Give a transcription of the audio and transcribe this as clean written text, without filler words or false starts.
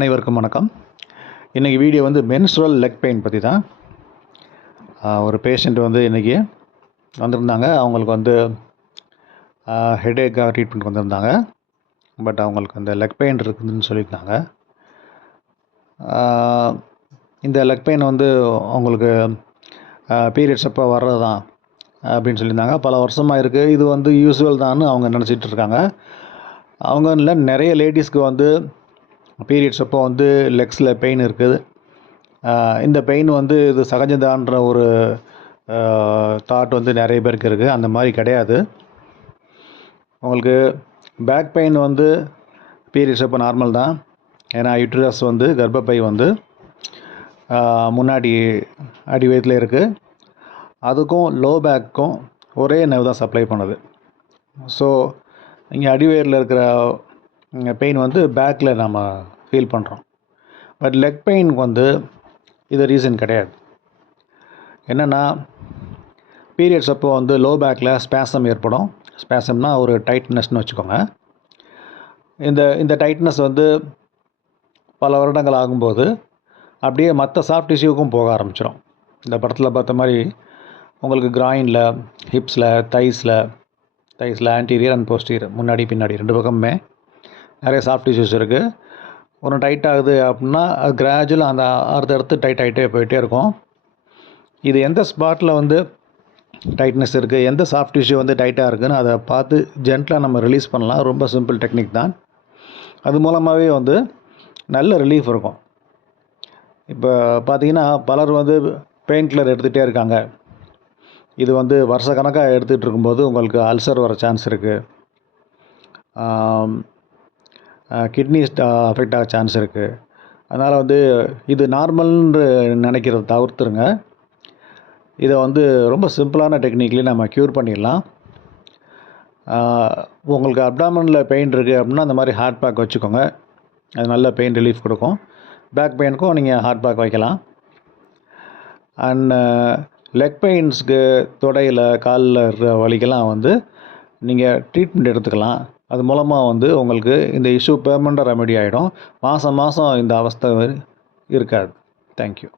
அனைவருக்கும் வணக்கம். இன்றைக்கி வீடியோ வந்து மென்ஸ்ட்ரல் லெக் பெயின் பற்றி தான். ஒரு பேஷண்ட் வந்து இன்றைக்கி வந்திருந்தாங்க. அவங்களுக்கு வந்து ஹெடேக்காக ட்ரீட்மெண்ட் வந்திருந்தாங்க. பட் அவங்களுக்கு அந்த லெக் பெயின் இருக்குதுன்னு சொல்லியிருந்தாங்க. இந்த லெக் பெயின் வந்து அவங்களுக்கு பீரியட்ஸ் அப்போ வர்றது தான் அப்படின்னு சொல்லியிருந்தாங்க. பல வருஷமாக இருக்குது, இது வந்து யூஸ்வல் தான்னு அவங்க நினச்சிட்டு இருக்காங்க. அவங்க இல்லை, நிறைய லேடிஸ்க்கு வந்து பீரியட்ஸ் அப்போ வந்து லெக்ஸில் பெயின் இருக்குது. இந்த பெயின் வந்து இது சகஜதான்ற ஒரு தாட் வந்து நிறைய பேருக்கு இருக்குது. அந்த மாதிரி கிடையாது. உங்களுக்கு பேக் பெயின் வந்து பீரியட்ஸ் அப்போ நார்மல் தான். ஏன்னா யூட்ரஸ் வந்து கர்ப்பப்பை வந்து முன்னாடி அடி வயிற்றில் இருக்குது. அதுக்கும் லோ பேக்கும் ஒரே நர்வ் தான் சப்ளை பண்ணுது. ஸோ இங்கே அடிவயிறில் இருக்கிற பெயின் வந்து பேக்கில் நம்ம ஃபீல் பண்ணுறோம். பட் லெக் பெயினுக்கு வந்து இது ரீசன் கிடையாது. என்னென்னா பீரியட்ஸ் அப்போ வந்து லோ பேக்கில் ஸ்பேசம் ஏற்படும். ஸ்பேசம்னா ஒரு டைட்னஸ்னு வச்சுக்கோங்க. இந்த டைட்னஸ் வந்து பல வருடங்கள் ஆகும்போது அப்படியே மற்ற சாஃப்ட் டிஷ்யூக்கும் போக ஆரம்பிச்சிடும். இந்த படத்தில் பார்த்த மாதிரி உங்களுக்கு கிராயினில், ஹிப்ஸில், தைஸில் ஆன்டீரியர் அண்ட் போஸ்டீரியர், முன்னாடி பின்னாடி ரெண்டு பக்கமுமே நிறைய சாஃப்ட் டிஷ்யூஸ் இருக்குது. ஒன்று டைட் ஆகுது அப்படின்னா அது கிராஜுவலாக அந்த அடுத்தடுத்து டைட் ஆகிட்டே போயிட்டே இருக்கும். இது எந்த ஸ்பாட்டில் வந்து டைட்னஸ் இருக்குது, எந்த சாஃப்ட் டிஷ்யூ வந்து டைட்டாக இருக்குதுன்னு அதை பார்த்து ஜென்டலாக நம்ம ரிலீஸ் பண்ணலாம். ரொம்ப சிம்பிள் டெக்னிக் தான். அது மூலமாகவே வந்து நல்ல ரிலீஃப் இருக்கும். இப்போ பார்த்தீங்கன்னா பலர் வந்து பெயின் கில்லர் எடுத்துகிட்டே இருக்காங்க. இது வந்து வருஷ கணக்காக எடுத்துகிட்டு இருக்கும்போது உங்களுக்கு அல்சர் வர சான்ஸ் இருக்குது, கிட்னி அஃபெக்ட் ஆக சான்ஸ் இருக்குது. அதனால் வந்து இது நார்மல்னு நினைக்கிறத தவிர்த்துருங்க. இதை வந்து ரொம்ப சிம்பிளான டெக்னிக்லேயே நம்ம க்யூர் பண்ணிடலாம். உங்களுக்கு அப்டாமனில் பெயின் இருக்குது அப்படின்னா அந்த மாதிரி ஹாட் பேக் வச்சுக்கோங்க. அது நல்ல பெயின் ரிலீஃப் கொடுக்கும். பேக் பெயினுக்கும் நீங்கள் ஹாட் பேக் வைக்கலாம். அண்ட் லெக் பெயின்ஸுக்கு தொடையில் காலில் இருக்கிற வலிக்கெல்லாம் வந்து நீங்கள் ட்ரீட்மெண்ட் எடுத்துக்கலாம். அது மூலமாக வந்து உங்களுக்கு இந்த இஷ்யூ பெர்மனெண்ட்டாக ரெமெடி ஆகிடும். மாதம் இந்த அவஸ்தை இருக்காது. தேங்க்யூ.